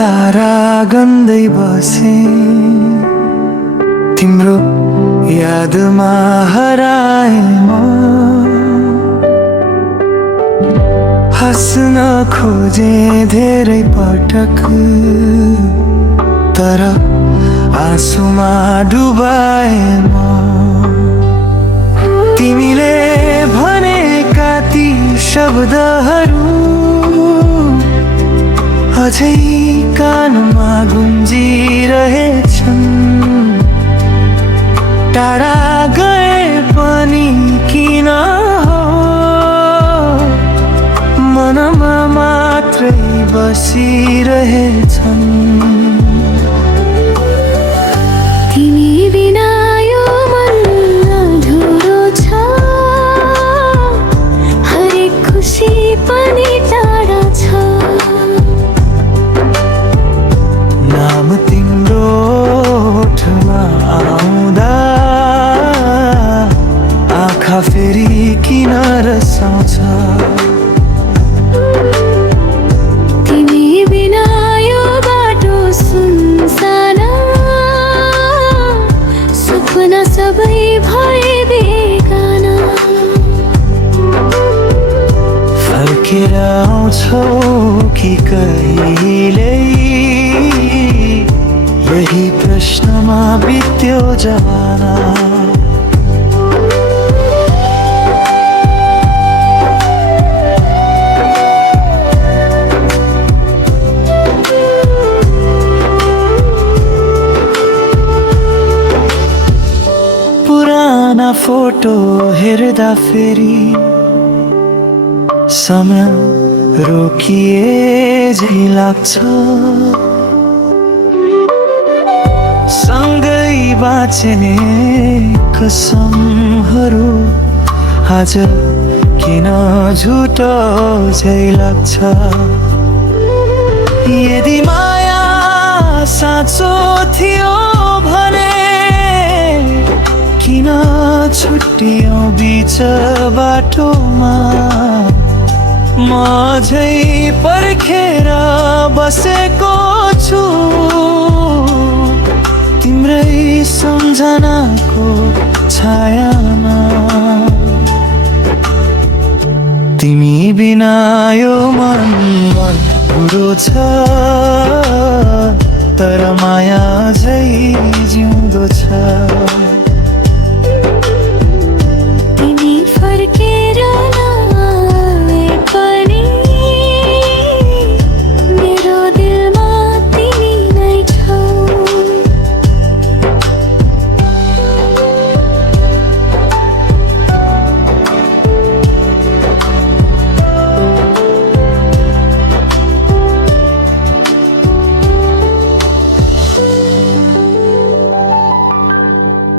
तारा गन्दै बसे तिम्रो यादमा हराए म हस्न खोजे धेरै पटक तर आँसुमा डुबाए म तिमीले भनेका ती शब्दहरू अझै कानमा गुन्जिरहेछन् टाढा गए पनि किन हो मनमा मात्रै बसिरहेछन् तिमी बिना यो मन अधुरो छ हरेक खुसी पनि टाढा छ नाम तिम्रो ओठमा आउँदा आँखा फेरि किन रसाउँछ तिमी बिना यो बाटो सुनसान सपना सबै भए बेगाना फर्केर आउँछौ कि कहिल्यै यही प्रश्नमा बित्यो जमाना पुराना फोटो हेर्दा फेरि समय रोकिए झै लाग्छ सँगै बाँच्ने कसमहरू आज किन झुटो झै लाग्छ यदि माया साँचो थियो भने किन छुट्टियौ बीच बाटोमा म झै पर्खेर बसेको छु तिम्रै सम्झनाको छायामा तिमी बिना यो मन बुढो छ तर माया झै जिउँदो छ